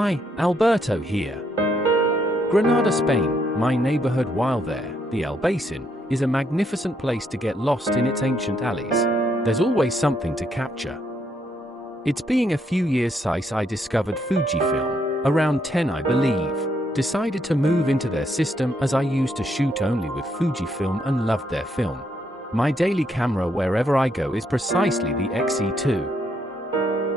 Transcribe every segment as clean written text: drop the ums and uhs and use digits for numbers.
Hi, Alberto here. Granada, Spain, my neighborhood. While there, the El Basin is a magnificent place to get lost in its ancient alleys. There's always something to capture. It's been a few years since I discovered Fujifilm, around 10 I believe. Decided to move into their system as I used to shoot only with Fujifilm and loved their film. My daily camera wherever I go is precisely the XE2.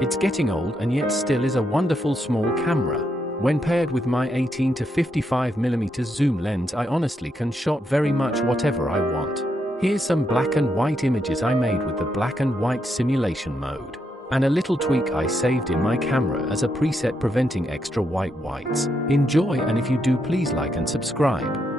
It's getting old and yet still is a wonderful small camera. When paired with my 18 to 55mm zoom lens, I honestly can shot very much whatever I want. Here's some black and white images I made with the black and white simulation mode. And a little tweak I saved in my camera as a preset preventing extra whites. Enjoy, and if you do, please like and subscribe.